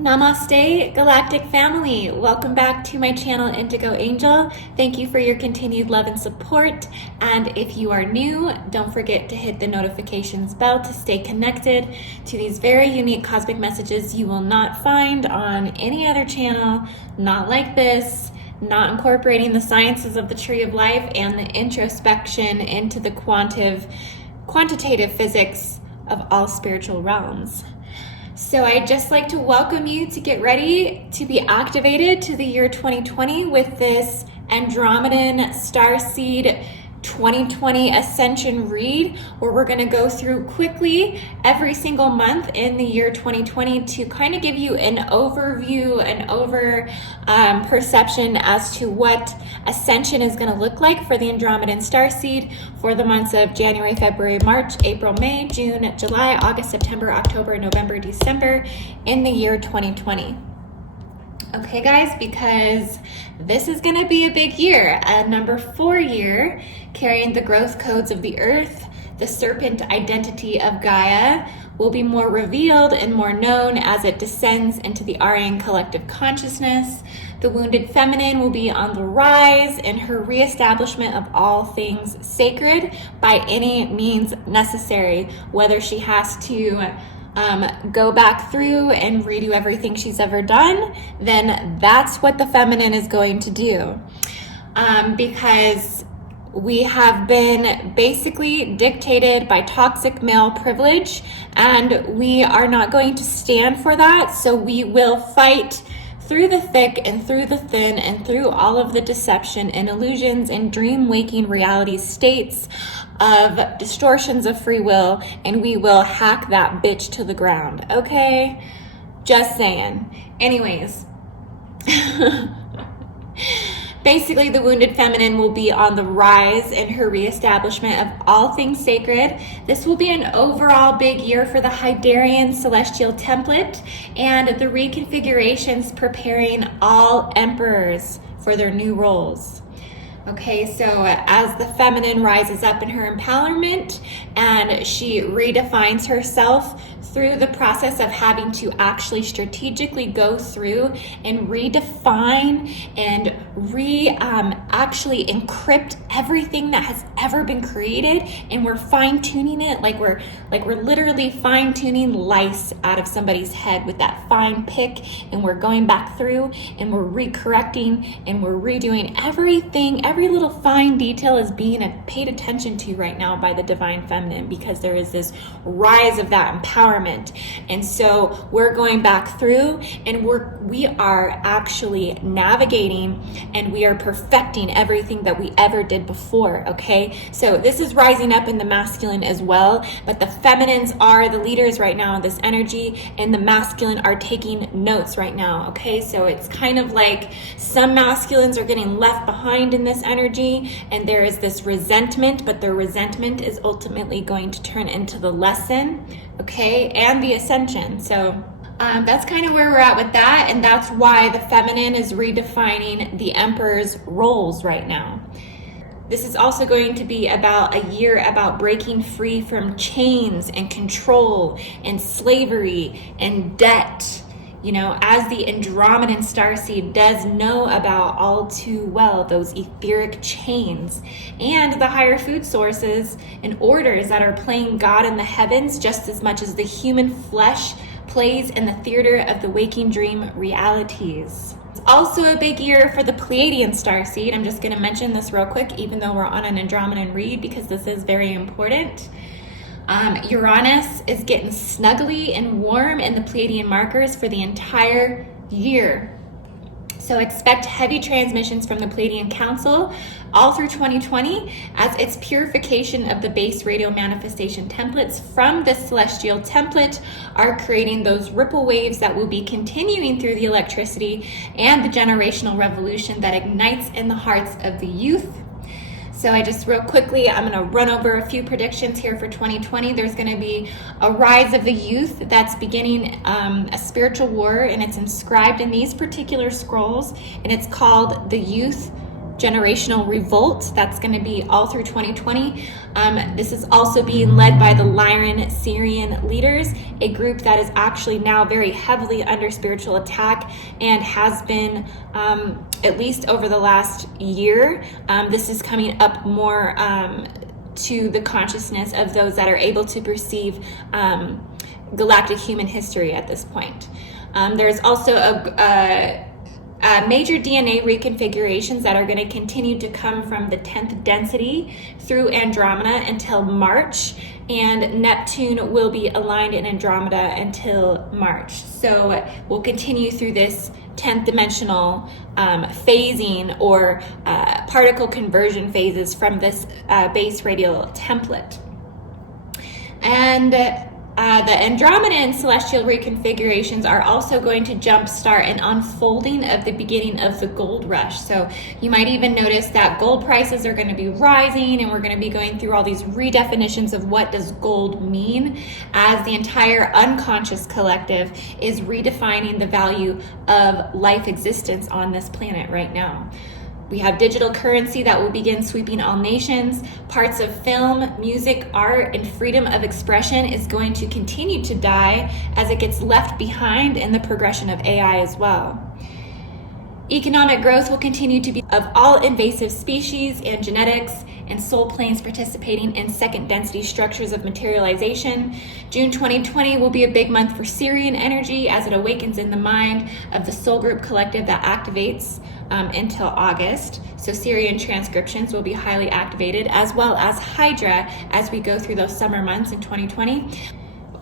Namaste, Galactic Family. Welcome back to my channel, Indigo Angel. Thank you for your continued love and support. And if you are new, don't forget to hit the notifications bell to stay connected to these very unique cosmic messages you will not find on any other channel, not like this, not incorporating the sciences of the tree of life and the introspection into the quantitative physics of all spiritual realms. So I'd just like to welcome you to get ready to be activated to the year 2020 with this Andromedan Starseed 2020 Ascension read, where we're going to go through quickly every single month in the year 2020 to kind of give you an overview, perception as to what Ascension is going to look like for the Andromedan Starseed for the months of January, February, March, April, May, June, July, August, September, October, November, December in the year 2020. Okay, guys, because this is going to be a big year, a number 4 year, carrying the growth codes of the earth. The serpent identity of Gaia will be more revealed and more known as it descends into the Aryan collective consciousness. The wounded feminine will be on the rise in her reestablishment of all things sacred by any means necessary, whether she has to go back through and redo everything she's ever done, then that's what the feminine is going to do. Because we have been basically dictated by toxic male privilege, and we are not going to stand for that. So we will fight through the thick and through the thin and through all of the deception and illusions and dream waking reality states of distortions of free will, and we will hack that bitch to the ground. Okay, just saying. Anyways, basically the wounded feminine will be on the rise in her reestablishment of all things sacred. This will be an overall big year for the Hydarian celestial template and the reconfigurations preparing all emperors for their new roles. Okay, so as the feminine rises up in her empowerment and she redefines herself through the process of having to actually strategically go through and redefine and actually encrypt everything that has ever been created, and we're fine-tuning it like we're literally fine-tuning lice out of somebody's head with that fine pick, and we're going back through and we're recorrecting and we're redoing everything. Every little fine detail is being paid attention to right now by the divine feminine, because there is this rise of that empowerment. And so we're going back through and we are actually navigating and we are perfecting everything that we ever did before. Okay, so this is rising up in the masculine as well, but the feminines are the leaders right now in this energy, and the masculine are taking notes right now. Okay, so it's kind of like some masculines are getting left behind in this energy, and there is this resentment, but the resentment is ultimately going to turn into the lesson, okay, and the ascension. So that's kind of where we're at with that, and that's why the feminine is redefining the emperor's roles right now. This is also going to be about a year about breaking free from chains and control and slavery and debt. You know, as the Andromedan Starseed does know about all too well, those etheric chains and the higher food sources and orders that are playing God in the heavens just as much as the human flesh plays in the theater of the waking dream realities. It's also a big year for the Pleiadian Starseed. I'm just going to mention this real quick, even though we're on an Andromedan read, because this is very important. Uranus is getting snuggly and warm in the Pleiadian markers for the entire year. So expect heavy transmissions from the Pleiadian Council all through 2020 as its purification of the base radio manifestation templates from the celestial template are creating those ripple waves that will be continuing through the electricity and the generational revolution that ignites in the hearts of the youth. So I just real quickly, I'm going to run over a few predictions here for 2020. There's going to be a rise of the youth that's beginning a spiritual war, and it's inscribed in these particular scrolls, and it's called the Youth generational revolt. That's going to be all through 2020. This is also being led by the Lyran Syrian leaders, a group that is actually now very heavily under spiritual attack and has been at least over the last year. This is coming up more to the consciousness of those that are able to perceive galactic human history at this point. There's also major DNA reconfigurations that are going to continue to come from the 10th density through Andromeda until March, and Neptune will be aligned in Andromeda until March. So we'll continue through this 10th dimensional phasing or particle conversion phases from this base radial template. And the Andromedan celestial reconfigurations are also going to jumpstart an unfolding of the beginning of the gold rush. So you might even notice that gold prices are going to be rising, and we're going to be going through all these redefinitions of what does gold mean, as the entire unconscious collective is redefining the value of life existence on this planet right now. We have digital currency that will begin sweeping all nations. Parts of film, music, art, and freedom of expression is going to continue to die as it gets left behind in the progression of AI as well. Economic growth will continue to be of all invasive species and genetics, and soul planes participating in second density structures of materialization. June 2020 will be a big month for Syrian energy as it awakens in the mind of the soul group collective that activates until August. So Syrian transcriptions will be highly activated, as well as Hydra as we go through those summer months in 2020.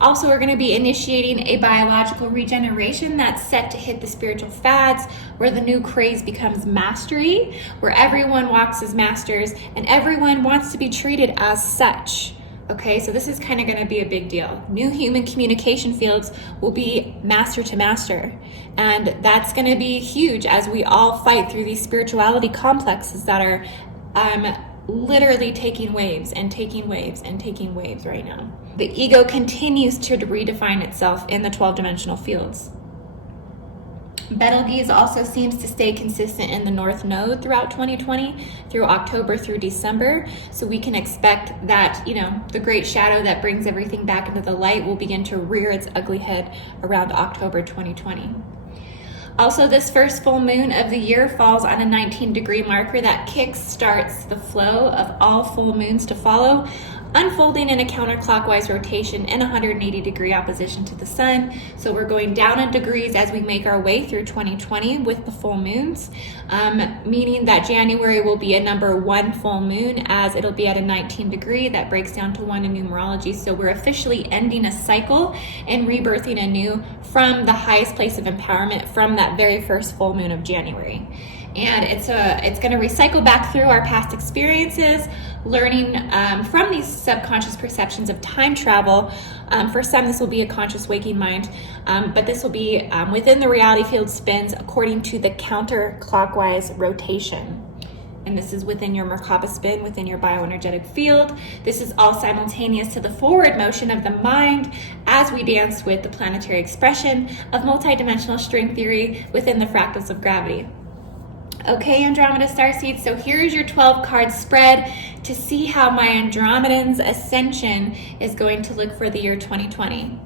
Also, we're going to be initiating a biological regeneration that's set to hit the spiritual fads, where the new craze becomes mastery, where everyone walks as masters and everyone wants to be treated as such. Okay, so this is kind of going to be a big deal. New human communication fields will be master to master. And that's going to be huge as we all fight through these spirituality complexes that are literally taking waves and taking waves and taking waves right now. The ego continues to redefine itself in the 12-dimensional fields. Betelgeuse also seems to stay consistent in the North Node throughout 2020, through October through December. So we can expect that, the great shadow that brings everything back into the light will begin to rear its ugly head around October 2020. Also, this first full moon of the year falls on a 19-degree marker that kick-starts the flow of all full moons to follow, unfolding in a counterclockwise rotation in 180-degree opposition to the sun. So we're going down in degrees as we make our way through 2020 with the full moons, meaning that January will be a number 1 full moon, as it'll be at a 19-degree. That breaks down to 1 in numerology. So we're officially ending a cycle and rebirthing anew from the highest place of empowerment from that very first full moon of January. And it's going to recycle back through our past experiences, learning from these subconscious perceptions of time travel. For some, this will be a conscious waking mind, but this will be within the reality field spins according to the counterclockwise rotation. And this is within your Merkaba spin, within your bioenergetic field. This is all simultaneous to the forward motion of the mind as we dance with the planetary expression of multidimensional string theory within the fractals of gravity. Okay, Andromeda Starseed, so here's your 12-card spread to see how my Andromedan's ascension is going to look for the year 2020.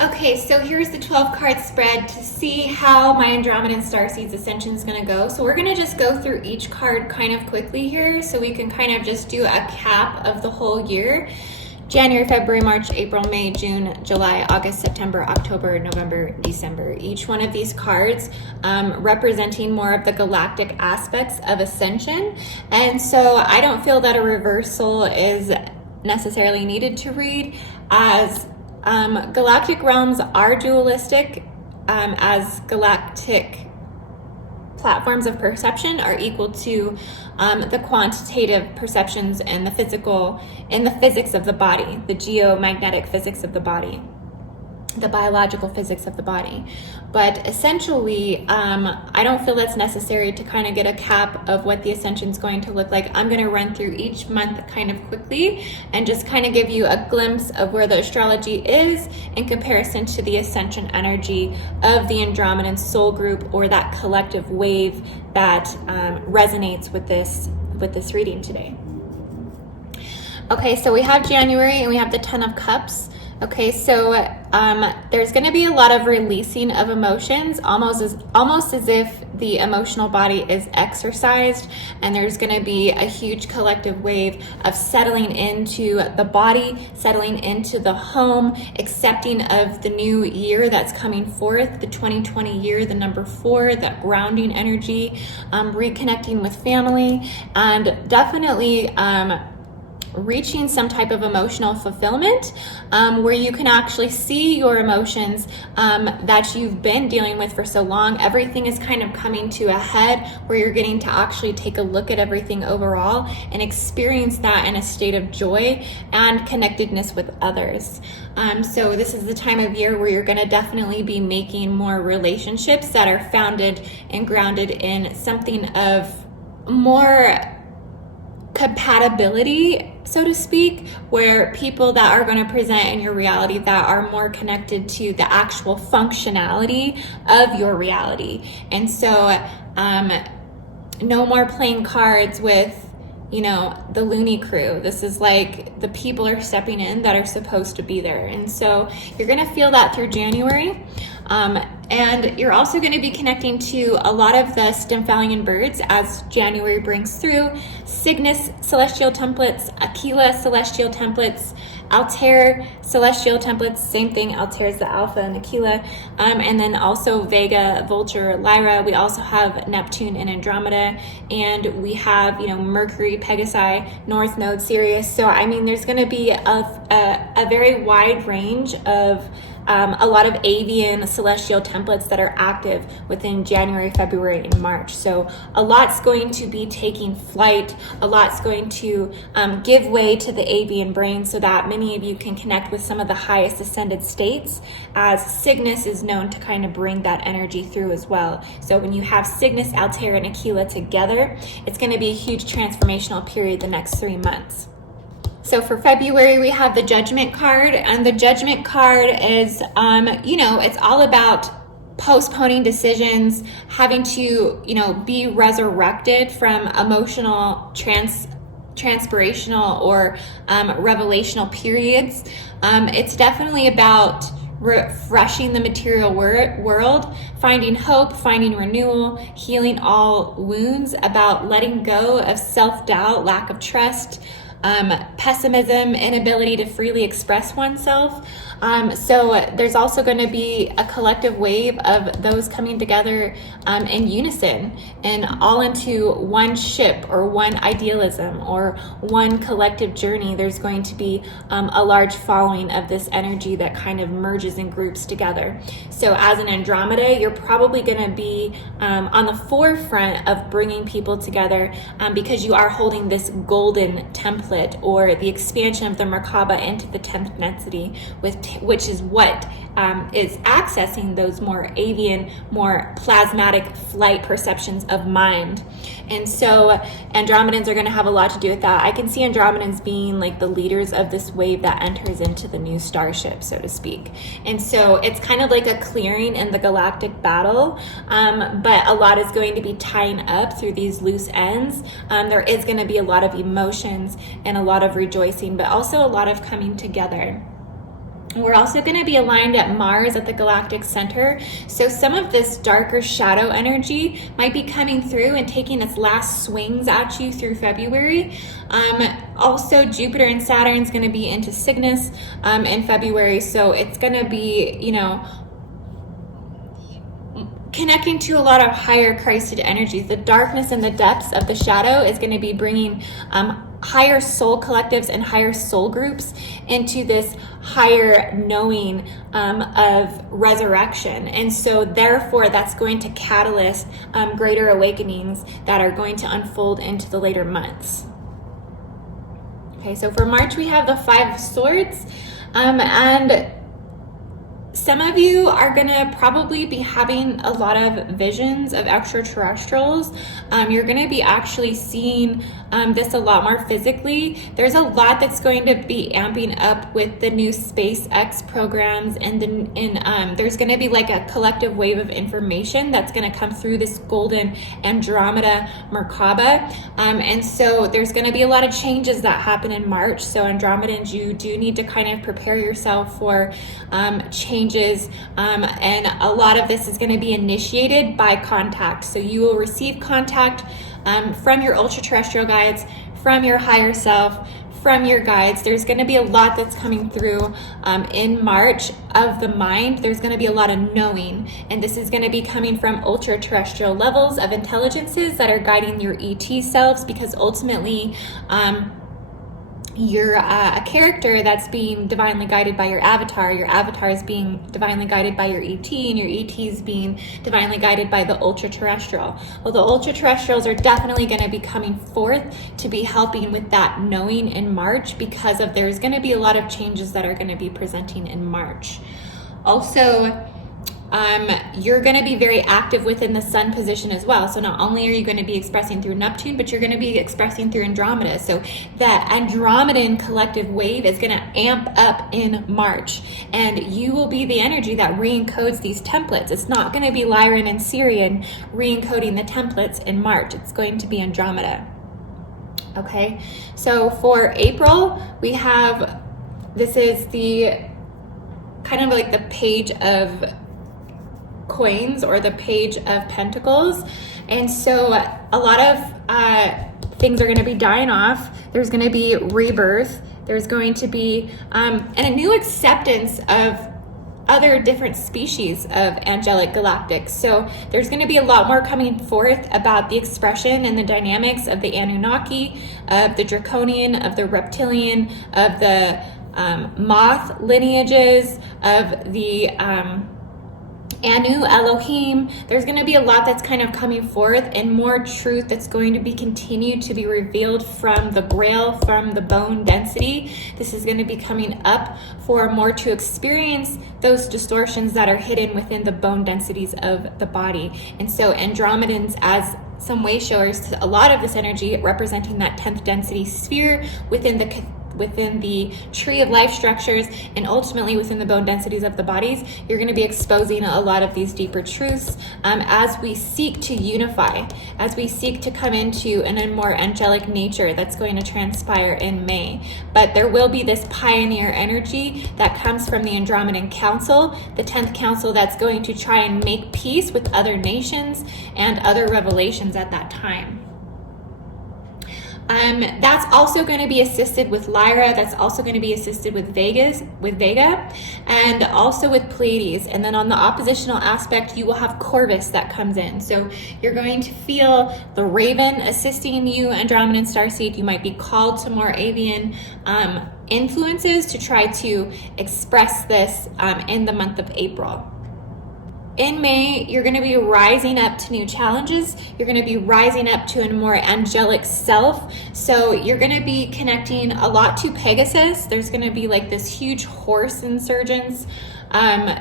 Okay, so here's the 12-card spread to see how my Andromedan Starseed's ascension is going to go. So we're going to just go through each card kind of quickly here so we can kind of just do a cap of the whole year. January, February, March, April, May, June, July, August, September, October, November, December. Each one of these cards representing more of the galactic aspects of ascension. And so I don't feel that a reversal is necessarily needed to read, as galactic realms are dualistic, as galactic platforms of perception are equal to the quantitative perceptions and the physics of the body, the geomagnetic physics of the body. the biological physics of the body. But essentially, I don't feel that's necessary to kind of get a cap of what the ascension is going to look like. I'm going to run through each month kind of quickly and just kind of give you a glimpse of where the astrology is in comparison to the ascension energy of the Andromedan soul group, or that collective wave that resonates with this reading today. Okay, so we have January and we have the Ten of Cups. Okay, so there's going to be a lot of releasing of emotions, almost as if the emotional body is exercised, and there's going to be a huge collective wave of settling into the body, settling into the home, accepting of the new year that's coming forth, the 2020 year, the number 4, that grounding energy, reconnecting with family, and definitely reaching some type of emotional fulfillment, where you can actually see your emotions that you've been dealing with for so long. Everything is kind of coming to a head where you're getting to actually take a look at everything overall and experience that in a state of joy and connectedness with others. So this is the time of year where you're going to definitely be making more relationships that are founded and grounded in something of more compatibility, so to speak, where people that are going to present in your reality that are more connected to the actual functionality of your reality. And so no more playing cards with, the loony crew. This is like the people are stepping in that are supposed to be there. And so you're going to feel that through January. And you're also going to be connecting to a lot of the Stymphalian birds as January brings through. Cygnus celestial templates, Aquila celestial templates, Altair celestial templates, same thing, Altair is the Alpha and Aquila, and then also Vega, Vulture, Lyra. We also have Neptune and Andromeda, and we have Mercury, Pegasi, North Node, Sirius. So there's going to be a very wide range of a lot of avian celestial templates that are active within January, February, and March. So a lot's going to be taking flight, a lot's going to give way to the avian brain, so that many of you can connect with some of the highest ascended states, as Cygnus is known to kind of bring that energy through as well. So when you have Cygnus, Altair, and Aquila together, it's going to be a huge transformational period the next 3 months. So for February, we have the Judgment card, and the Judgment card is, it's all about postponing decisions, having to, be resurrected from emotional transpirational or revelational periods. It's definitely about refreshing the material world, finding hope, finding renewal, healing all wounds, about letting go of self-doubt, lack of trust, pessimism, inability to freely express oneself. So there's also going to be a collective wave of those coming together in unison and all into one ship or one idealism or one collective journey. There's going to be a large following of this energy that kind of merges and groups together. So as an Andromeda, you're probably going to be on the forefront of bringing people together because you are holding this golden template, or the expansion of the Merkaba into the 10th density, which is what is accessing those more avian, more plasmatic flight perceptions of mind. And so Andromedans are going to have a lot to do with that. I can see Andromedans being like the leaders of this wave that enters into the new starship, so to speak. And so it's kind of like a clearing in the galactic battle, but a lot is going to be tying up through these loose ends. There is going to be a lot of emotions and a lot of rejoicing, but also a lot of coming together. We're also going to be aligned at Mars at the galactic center. So some of this darker shadow energy might be coming through and taking its last swings at you through February. Also, Jupiter and Saturn is going to be into Cygnus in February. So it's going to be, connecting to a lot of higher Christed energies. The darkness and the depths of the shadow is going to be bringing higher soul collectives and higher soul groups into this higher knowing of resurrection. And so therefore that's going to catalyst greater awakenings that are going to unfold into the later months. Okay, so for March we have the 5 of Swords, and some of you are gonna probably be having a lot of visions of extraterrestrials. You're gonna be actually seeing this a lot more physically. There's a lot that's going to be amping up with the new SpaceX programs, and there's gonna be like a collective wave of information that's gonna come through this golden Andromeda Merkaba. And so there's gonna be a lot of changes that happen in March. So Andromedans, you do need to kind of prepare yourself for changes, and a lot of this is going to be initiated by contact. So you will receive contact from your ultra-terrestrial guides, from your higher self, from your guides. There's going to be a lot that's coming through in March of the mind. There's going to be a lot of knowing, and this is going to be coming from ultra-terrestrial levels of intelligences that are guiding your ET selves, because ultimately you're a character that's being divinely guided by your avatar. Your avatar is being divinely guided by your ET, and your ET is being divinely guided by the ultra-terrestrial. Well, the ultra-terrestrials are definitely going to be coming forth to be helping with that knowing in March, because of there's going to be a lot of changes that are going to be presenting in March. Also, you're going to be very active within the sun position as well. So not only are you going to be expressing through Neptune, but you're going to be expressing through Andromeda. So that Andromedan collective wave is going to amp up in March, and you will be the energy that re-encodes these templates. It's not going to be Lyran and Sirian re-encoding the templates in March. It's going to be Andromeda. Okay, so for April, we have, this is the kind of like the page of coins, or the page of pentacles. And so a lot of things are going to be dying off. There's going to be rebirth. There's going to be and a new acceptance of other different species of angelic galactics. So there's going to be a lot more coming forth about the expression and the dynamics of the Anunnaki, of the Draconian, of the Reptilian, of the Moth lineages, of the Anu, Elohim. There's going to be a lot that's kind of coming forth, and more truth that's going to be continued to be revealed from the Grail, from the bone density. This is going to be coming up for more to experience those distortions that are hidden within the bone densities of the body. And so Andromedans, as some way showers to a lot of this energy, representing that 10th density sphere within the tree of life structures, and ultimately within the bone densities of the bodies, you're going to be exposing a lot of these deeper truths as we seek to unify, as we seek to come into a more angelic nature that's going to transpire in May. But there will be this pioneer energy that comes from the Andromedan Council, the 10th Council, that's going to try and make peace with other nations and other revelations at that time. That's also going to be assisted with Lyra. That's also going to be assisted with Vega, and also with Pleiades. And then on the oppositional aspect, you will have Corvus that comes in. So you're going to feel the Raven assisting you, Andromedan Starseed. You might be called to more avian influences to try to express this in the month of April. In May, you're going to be rising up to new challenges. You're going to be rising up to a more angelic self. So you're going to be connecting a lot to Pegasus. There's going to be like this huge horse insurgence.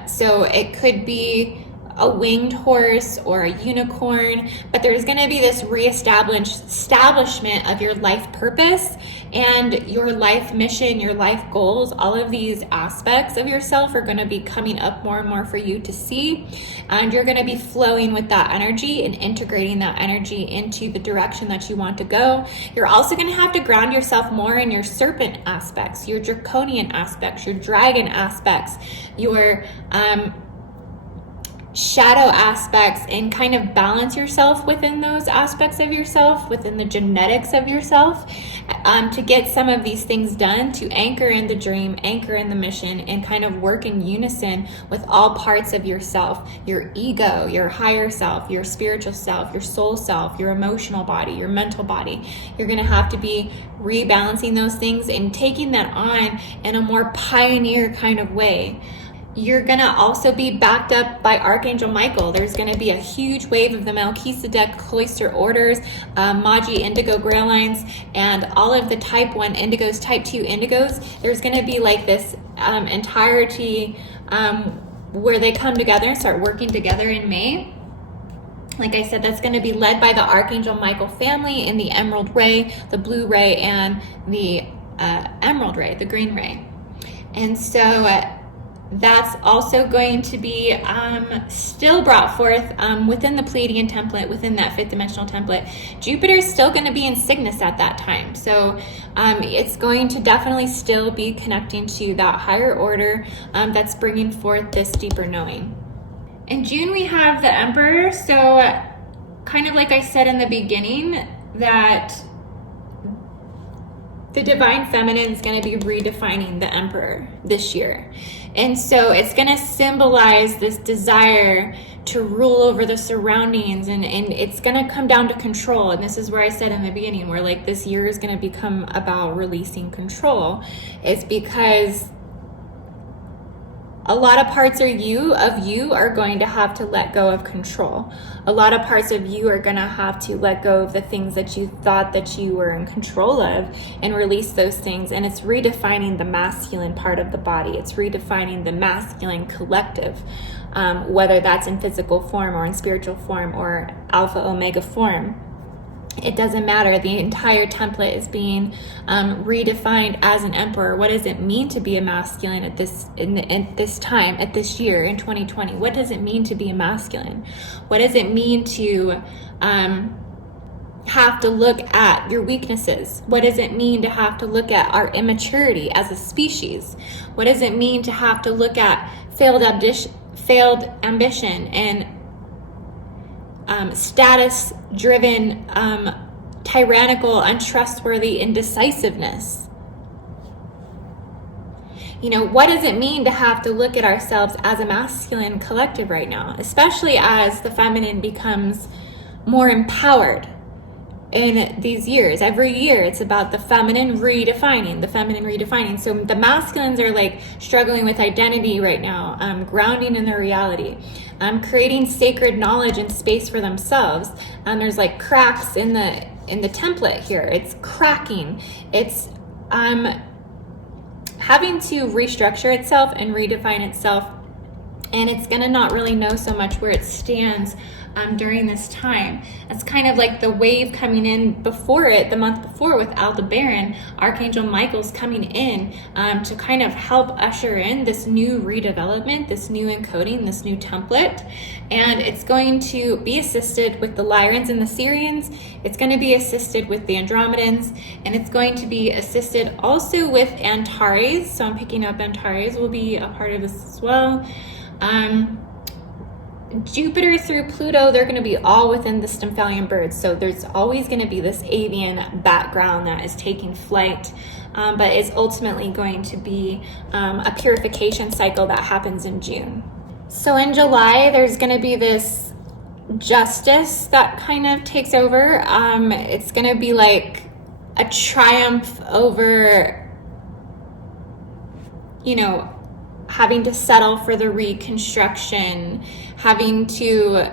So it could be a winged horse or a unicorn, but there's going to be this establishment of your life purpose and your life mission, your life goals. All of these aspects of yourself are going to be coming up more and more for you to see, and you're going to be flowing with that energy and integrating that energy into the direction that you want to go. You're also going to have to ground yourself more in your serpent aspects, your draconian aspects, your dragon aspects, your shadow aspects, and kind of balance yourself within those aspects of yourself, within the genetics of yourself, to get some of these things done, to anchor in the dream, anchor in the mission, and kind of work in unison with all parts of yourself, your ego, your higher self, your spiritual self, your soul self, your emotional body, your mental body. You're going to have to be rebalancing those things and taking that on in a more pioneer kind of way. You're going to also be backed up by Archangel Michael. There's going to be a huge wave of the Melchizedek Cloister Orders, Magi Indigo Grail Lines, and all of the Type 1 Indigos, Type 2 Indigos. There's going to be like this entirety where they come together and start working together in May. Like I said, that's going to be led by the Archangel Michael family in the Emerald Ray, the Blue Ray, and the Emerald Ray, the Green Ray. And so that's also going to be still brought forth within the Pleiadian template, within that fifth dimensional template. Jupiter is still going to be in Cygnus at that time. So it's going to definitely still be connecting to that higher order that's bringing forth this deeper knowing. In June, we have the Emperor. So kind of like I said in the beginning, that the Divine Feminine is going to be redefining the Emperor this year. And so it's going to symbolize this desire to rule over the surroundings, and it's going to come down to control. And this is where I said in the beginning, where like this year is going to become about releasing control. It's because a lot of parts of you are going to have to let go of control. A lot of parts of you are going to have to let go of the things that you thought that you were in control of and release those things. And it's redefining the masculine part of the body. It's redefining the masculine collective, whether that's in physical form or in spiritual form or alpha omega form. It doesn't matter. The entire template is being redefined as an emperor. What does it mean to be a masculine at this time, at this year in 2020? What does it mean to be a masculine? What does it mean to have to look at your weaknesses? What does it mean to have to look at our immaturity as a species? What does it mean to have to look at failed ambition and status-driven, tyrannical, untrustworthy indecisiveness? You know, what does it mean to have to look at ourselves as a masculine collective right now, especially as the feminine becomes more empowered in these years? Every year it's about the feminine redefining. So the masculines are like struggling with identity right now, grounding in their reality, creating sacred knowledge and space for themselves. There's like cracks in the template here. It's cracking. It's having to restructure itself and redefine itself, and it's gonna not really know so much where it stands during this time. It's kind of like the wave coming in before it, the month before, with Aldebaran. Archangel Michael's coming in to kind of help usher in this new redevelopment, this new encoding, this new template. And it's going to be assisted with the Lyrans and the Syrians. It's going to be assisted with the Andromedans, and it's going to be assisted also with Antares. So I'm picking up Antares will be a part of this as well. Jupiter through Pluto, they're going to be all within the Stymphalian birds. So there's always going to be this avian background that is taking flight, but is ultimately going to be a purification cycle that happens in June. So in July, there's going to be this justice that kind of takes over. It's going to be like a triumph over, you know, having to settle for the reconstruction, having to,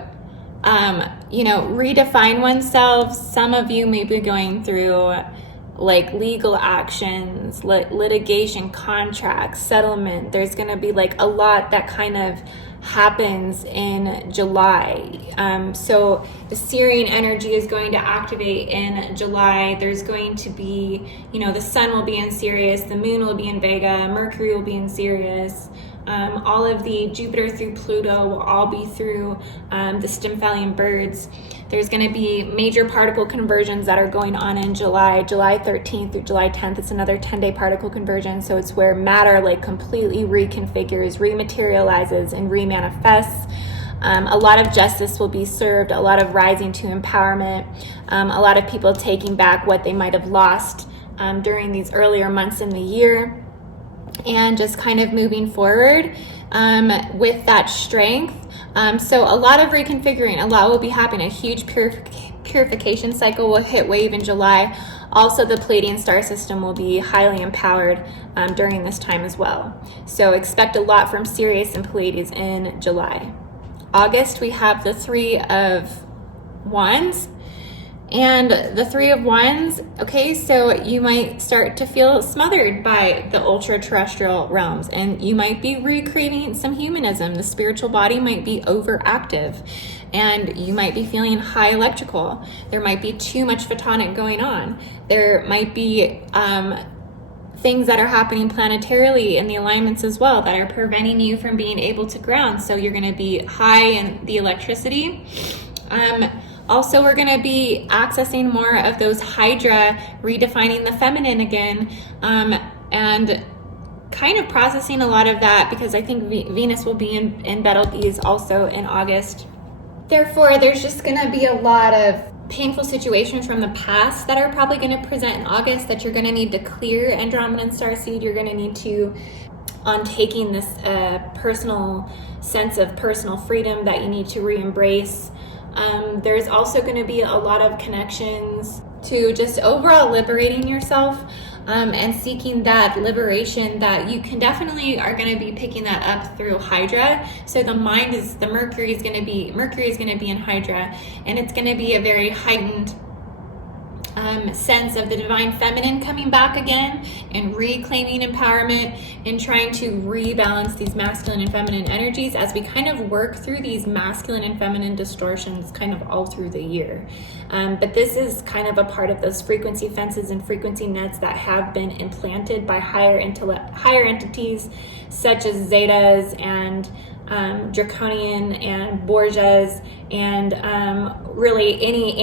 redefine oneself. Some of you may be going through like legal actions, litigation, contracts, settlement. There's going to be like a lot that kind of happens in July. So the Syrian energy is going to activate in July. There's going to be, the sun will be in Sirius, the moon will be in Vega, Mercury will be in Sirius. All of the Jupiter through Pluto will all be through the Stymphalian birds. There's going to be major particle conversions that are going on in July 13th through July 10th. It's another 10-day particle conversion. So it's where matter like completely reconfigures, rematerializes, and remanifests. A lot of justice will be served, a lot of rising to empowerment, a lot of people taking back what they might have lost during these earlier months in the year, and just kind of moving forward with that strength. So a lot of reconfiguring, a lot will be happening. A huge purification cycle will hit wave in July. Also, the Pleiadian star system will be highly empowered during this time as well. So expect a lot from Sirius and Pleiades in July. August, we have the Three of Wands. And the Three of Wands, okay, so you might start to feel smothered by the ultra-terrestrial realms, and you might be recreating some humanism. The spiritual body might be overactive, and you might be feeling high electrical. There might be too much photonic going on. There might be things that are happening planetarily in the alignments as well that are preventing you from being able to ground. So you're going to be high in the electricity. Also, we're going to be accessing more of those Hydra, redefining the feminine again, and kind of processing a lot of that, because I think Venus will be in Betelgeuse also in August. Therefore, there's just going to be a lot of painful situations from the past that are probably going to present in August that you're going to need to clear. Andromedan Starseed, you're going to need to, on taking this personal sense of personal freedom that you need to re-embrace. There's also going to be a lot of connections to just overall liberating yourself, and seeking that liberation that you can definitely are going to be picking that up through Hydra. So the mind is, the Mercury is going to be in Hydra, and it's going to be a very heightened sense of the divine feminine coming back again and reclaiming empowerment and trying to rebalance these masculine and feminine energies as we kind of work through these masculine and feminine distortions kind of all through the year. But this is kind of a part of those frequency fences and frequency nets that have been implanted by higher entities such as Zetas and Draconian and Borgias and really any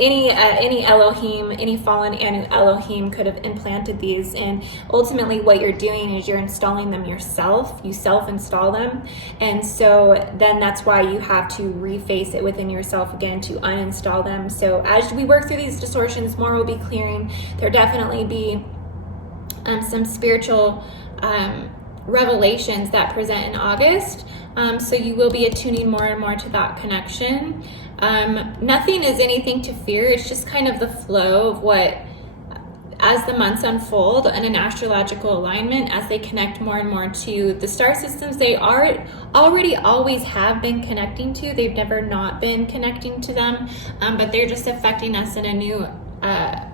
any Elohim, any fallen Anu Elohim could have implanted these. And ultimately what you're doing is you're installing them yourself. You self-install them. And so then that's why you have to reface it within yourself again to uninstall them. So as we work through these distortions, more will be clearing. There'll definitely be some spiritual revelations that present in August. So you will be attuning more and more to that connection. Nothing is anything to fear. It's just kind of the flow of what, as the months unfold in an astrological alignment, as they connect more and more to the star systems they are already always have been connecting to. They've never not been connecting to them, but they're just affecting us in a new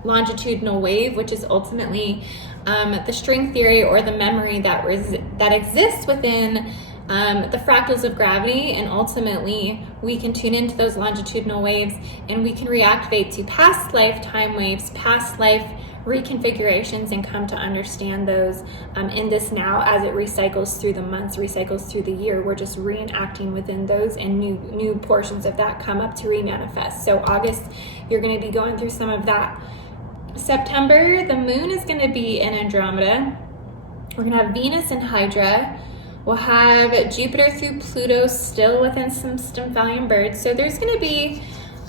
longitudinal wave, which is ultimately the string theory or the memory that exists within the fractals of gravity, and ultimately we can tune into those longitudinal waves and we can reactivate to past lifetime waves, past life reconfigurations, and come to understand those in this now as it recycles through the months, recycles through the year. We're just reenacting within those, and new portions of that come up to remanifest. So August, you're going to be going through some of that. September, the moon is going to be in Andromeda. We're going to have Venus in Hydra. We'll have Jupiter through Pluto still within some Stymphalian birds. So there's going to be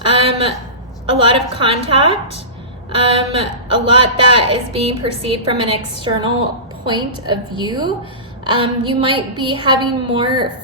a lot of contact, a lot that is being perceived from an external point of view. You might be having more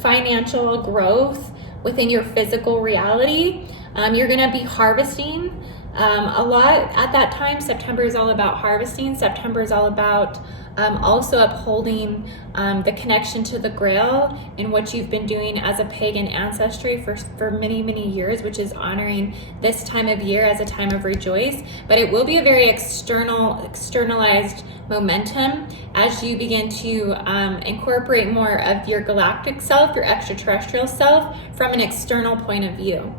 financial growth within your physical reality. You're going to be harvesting a lot at that time. September is all about harvesting. September is all about also upholding the connection to the Grail and what you've been doing as a pagan ancestry for many, many years, which is honoring this time of year as a time of rejoice. But it will be a very externalized momentum as you begin to incorporate more of your galactic self, your extraterrestrial self, from an external point of view.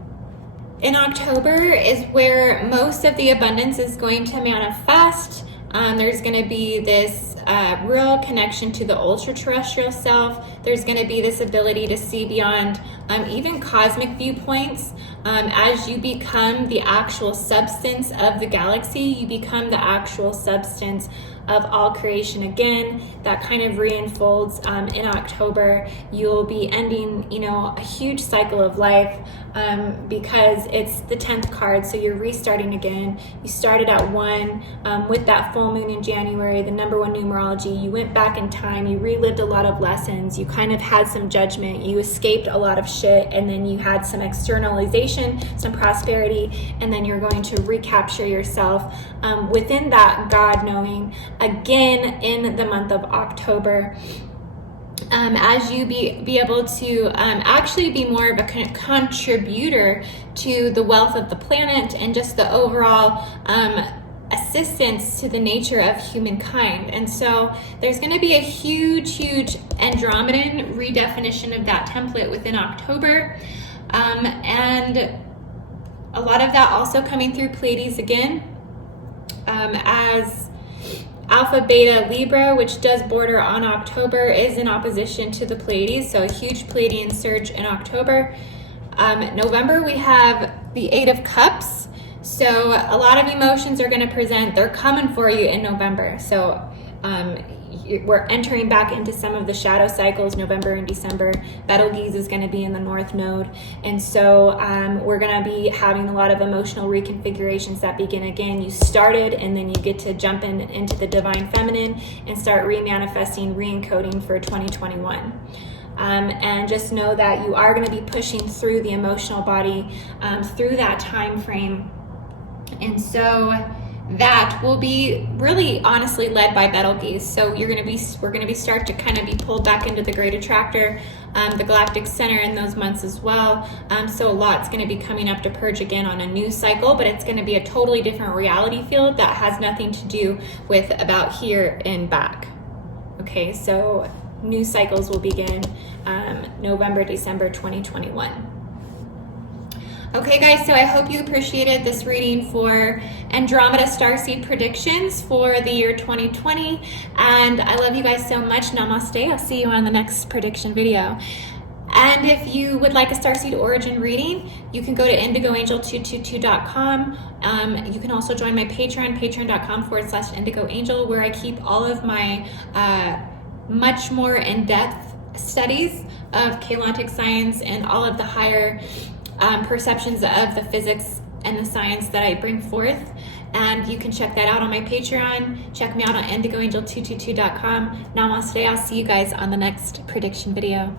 In October is where most of the abundance is going to manifest. There's going to be this real connection to the ultra-terrestrial self. There's going to be this ability to see beyond even cosmic viewpoints. As you become the actual substance of the galaxy, you become the actual substance of all creation again. That kind of re-unfolds in October. You'll be ending, a huge cycle of life because it's the 10th card, so you're restarting again. You started at 1 with that full moon in January, the number 1 numerology. You went back in time, you relived a lot of lessons, you kind of had some judgment, you escaped a lot of shit, and then you had some externalization, some prosperity, and then you're going to recapture yourself within that God knowing again in the month of October. as you be able to actually be more of a contributor to the wealth of the planet and just the overall assistance to the nature of humankind. And so there's going to be a huge Andromedan redefinition of that template within October, and a lot of that also coming through Pleiades again, as Alpha, Beta, Libra, which does border on October, is in opposition to the Pleiades, so a huge Pleiadian surge in October. November, we have the Eight of Cups, so a lot of emotions are going to present. They're coming for you in November, so we're entering back into some of the shadow cycles, November and December. Betelgeuse is going to be in the North Node, and so we're going to be having a lot of emotional reconfigurations that begin again. You started, and then you get to jump into the Divine Feminine and start remanifesting, re-encoding for 2021. And just know that you are going to be pushing through the emotional body through that time frame, and so that will be really honestly led by Betelgeuse. So we're going to be start to kind of be pulled back into the Great Attractor, the Galactic Center in those months as well. So a lot's going to be coming up to purge again on a new cycle, but it's going to be a totally different reality field that has nothing to do with about here and back. Okay, so new cycles will begin November, December 2021. Okay guys, so I hope you appreciated this reading for Andromeda Starseed predictions for the year 2020, and I love you guys so much. Namaste. I'll see you on the next prediction video. And if you would like a Starseed origin reading, you can go to indigoangel222.com. You can also join my Patreon, patreon.com/indigoangel, where I keep all of my much more in-depth studies of Kalantic science and all of the higher perceptions of the physics and the science that I bring forth. And you can check that out on my Patreon. Check me out on indigoangel222.com. Namaste. I'll see you guys on the next prediction video.